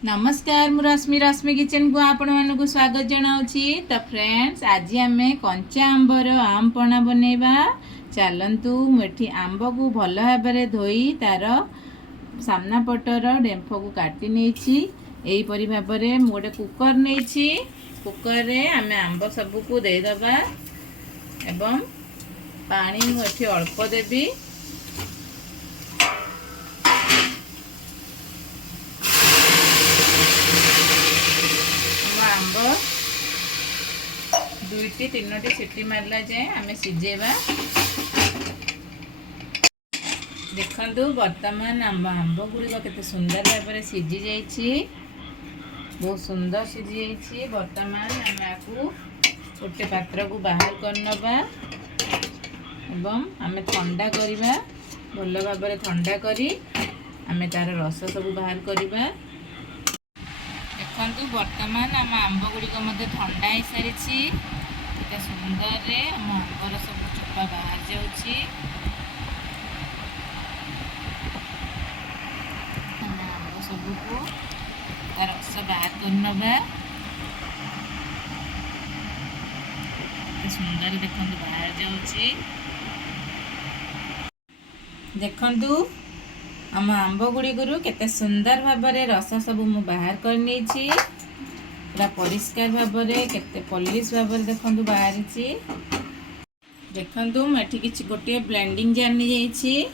नमस्कार मु रश्मि रश्मि किचन को आपण मानक स्वागत जनाऊँगी। तो फ्रेंड्स आज आम कंचा आंबर आम पना बनैबा। चलतु मुझे आंब को भल भाव धोई तार सामना पटर डेम्फ को काटी नहीं यहीपरी भाव में गोटे कुकर नहीं कुकर रे आम आंब सबको देदबा एवं पानी मुझे अल्प देवी आंब दुईटी तीनोटी सीटी मारला जाए आम सीझेबा। देखंतु वर्तमान आंब गुड़िक केते सुंदर भाव में सीझी जाइए, बहुत सुंदर सीझी जाइए। वर्तमान आम आपको गोटे पात्र को बाहर करनबा एवं आम ठंडा करवा भल भाव में ठंडा करी आम तार रस सब बाहर करवा। देखु वर्तमान आम आंब गुड़िक ठंडा हो सारी सुंदर आम आंबर सब चोपा बाहर जाऊँगी। आंब सबको रस बाहर करनबा सुंदर देखु बाहर जाऊँगी। देखु आम आंब गुड़िकरू केते सुंदर भाव में रस सब मु बाहर कर पूरा परिष्कार भाव में केते पॉलिश भाव में देखु बाहरी। देखु मुझे किसी गोटे ब्लेंडिंग जार नहीं जाइए।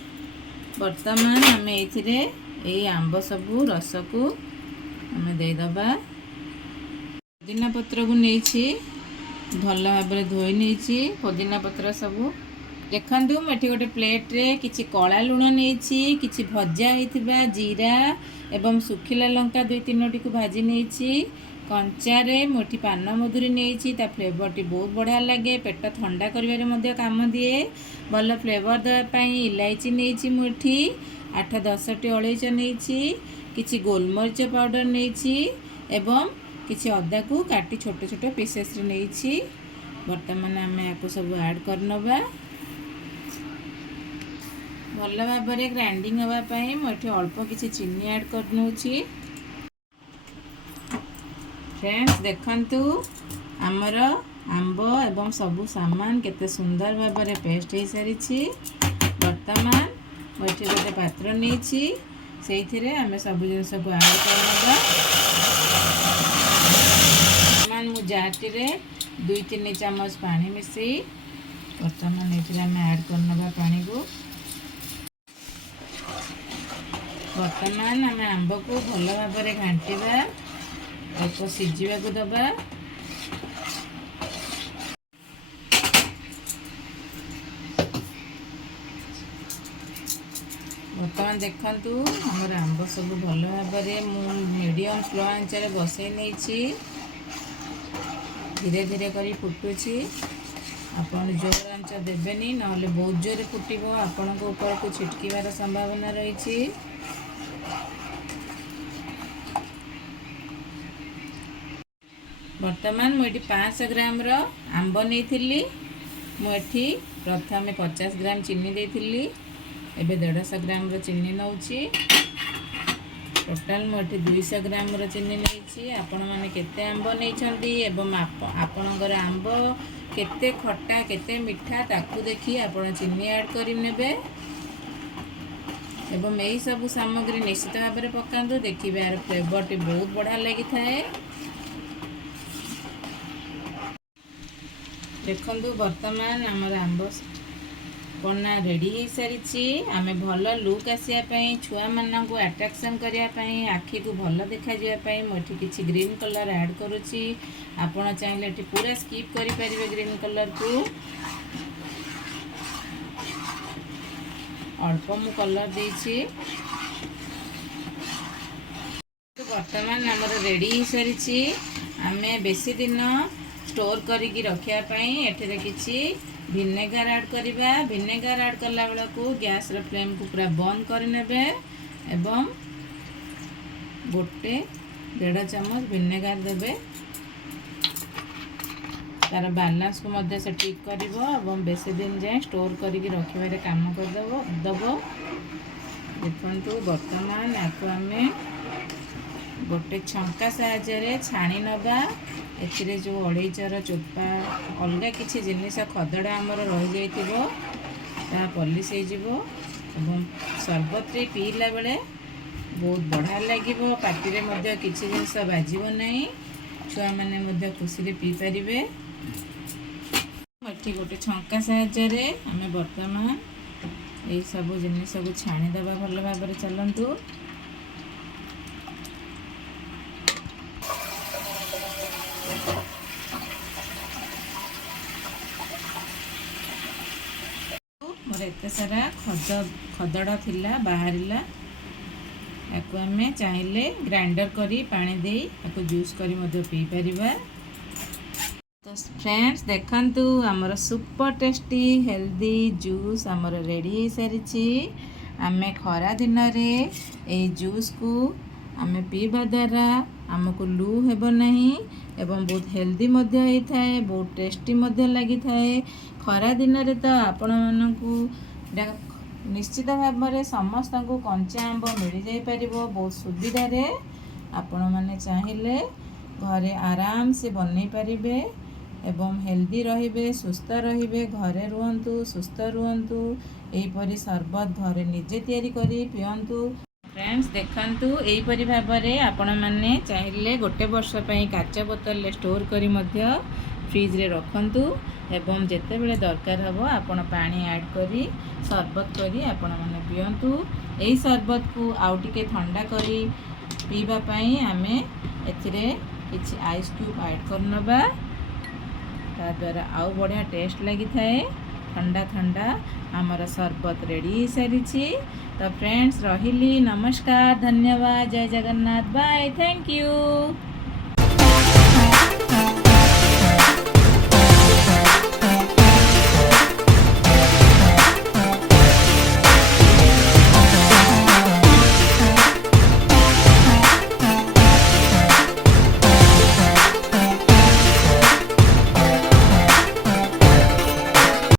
वर्तमान आम ये आंब सब रस को आम देदबा। पुदीना पत्र को नहीं भल भाव में धोई नहीं पुदीना पत्र सब। देखु मुझे गोटे प्लेट रे किछि कला लुण नहीं किछि भजा होइथिबा जीरा एवं सुखिला लंका दुई तीनोटी को भाजी नहीं कंचारे मुठी पान मधुरी नहीं ता फ्लेवरटी बहुत बढ़िया लगे। पेट ठंडा करिवारे काम दिए भल फ्लेवर देवाई। इलायची नहीं मुठी 8-10 टी अलैच नहीं किछि गोलमरीच पाउडर नहीं एवं किछि अदा को काटी छोटे छोटे पीसेस नहीं। वर्तमान आम या सब ऐड करनबा भल भाव में ग्राइंडिंग होगापाई मुझे अल्प किसी चीनी ऐड कर नौची। फ्रेंड्स देखंतु आमर आंब एवं सबू सामान केते सुंदर भाव में पेस्ट हो सारी। वर्तमान मुझे गोटे पात्र नहीं से आम सब जिन को ऐड करनबा। वर्तमान मु जाटी रे 2-3 चामच पानी मिसई वर्तमान ये आम ऐड करनबा पानी को। वर्तमान आम आंब को भल भाव में घांटा अल्प सीझा को दबा। वर्तमान देखंतु हमर आंब सब भल भाव में मीडियम स्लो आंच बसई नहीं धीरे धीरे करी फुटुची। आपन जोर आंच देवेनी नहले बहुत जोर फुटिबो आपन को ऊपर को छिटकीबार संभावना रही। वर्तमान मुझे 500 ग्राम आंब नहीं मुझे प्रथम 50 ग्राम चीनी देती एवं 150 ग्राम चीनी नौची। टोटाल मुझे 200 ग्राम चीनी नहीं। आपण मैंने केते आंब नहीं एवं आपणकर आंब केते खट्टा केते मिठा ताकू देखी आपण चीनी ऐड करे एवं यही सब सामग्री निश्चित भाव में पकातु। देखिए यार फ्लेवरटी बहुत बढ़िया लगी थाए। देखंतु वर्तमान आमर आंब पन्ना रेडी हो सारी। आम भल लुक आसापी छुआ मान को अट्राक्शन करने आखि को भल देखा मुझे किसी ग्रीन कलर ऐड करुच्ची। आपण चाहिए पूरा स्किप करें ग्रीन कलर को अल्प मु कलर देछि। वर्तमान आमर रेडी हो सारी। आम बेसी दिन स्टोर करिकी रखिया पई एठरे किछि विनेगार ऐड करिबा। विनेगार ऐड करला बेला को गैस रो फ्लेम को पूरा बंद कर नेबे एवं गोटे 1.5 चम्मच विनेगार देबे। तार बैलेंस को मध्य से ठीक करिवो एवं बेसी दिन जाए स्टोर करिकी रखिबारे काम कर दबो। देखंतु वर्तमान आपको आम गोटे छंका साहाय्य छाणी नवा एथिरे जो अड़ेईचर चोपा अलग किसी जिनिस खदड़ा आमर रही जाइथिबो ता पॉलिश हो सरबत पीला बेले बहुत बढ़िया लगे पार्टी में किसी जिनस बाजिब नहीं छुआ मैंने खुशी पी पारे। ये गोटे छंका साहाय्य आम बर्तमान यही सब जिनिस को छाणीदे भल भाव चलतु। मोर एत सारा खदड़ थिला बाहरिला याकू आम चाहिए ग्राइंडर करी पानी दे याकू जूस करी मध्य पी परिबा। तो फ्रेंड्स देखंतु हमर सुपर टेस्टी हेल्दी जूस हमर रेडी हो सारी। आम खरा दिन रे ए जूस को आम पीवा द्वारा आमको लू हेब नहीं एवं बहुत हेल्दी मध्य होता है बहुत टेस्टी मध्य लगी थाए। खरा दिन रे तो आपण मानकू निश्चित भाव में समस्त को कंचा आंब मिल जाई परिबो बहुत सुविधा रे आपण माने चाहिए घरे आराम से बनै परिबे एवं हेल्दी रहिबे सुस्थ रहिबे घरे रुहंतु सुस्थ रुहंतु एहीपरि सरबत घरे निजे तैयारी करी पियंतु। फ्रेंड्स देखंतु एहीपरि भाव में आपण माने चाहिए गोटे वर्ष पई काच बोतल स्टोर करी मध्य फ्रिज रे रखंतु एवं जेते बेले दरकार हबो आपण पानी ऐड करी सरबत करी आपण माने पियंतु। एही सरबत को आउ टिके ठंडा करी पीबा पई आमे एथिरे किछि आइस क्यूब ऐड करनबा ता द्वारा आउ बढ़िया टेस्ट लगी थाए। ठंडा ठंडा आमर सरबत रेडी सारी। तो फ्रेंड्स रहिली नमस्कार धन्यवाद जय जगन्नाथ बाय थैंक यू।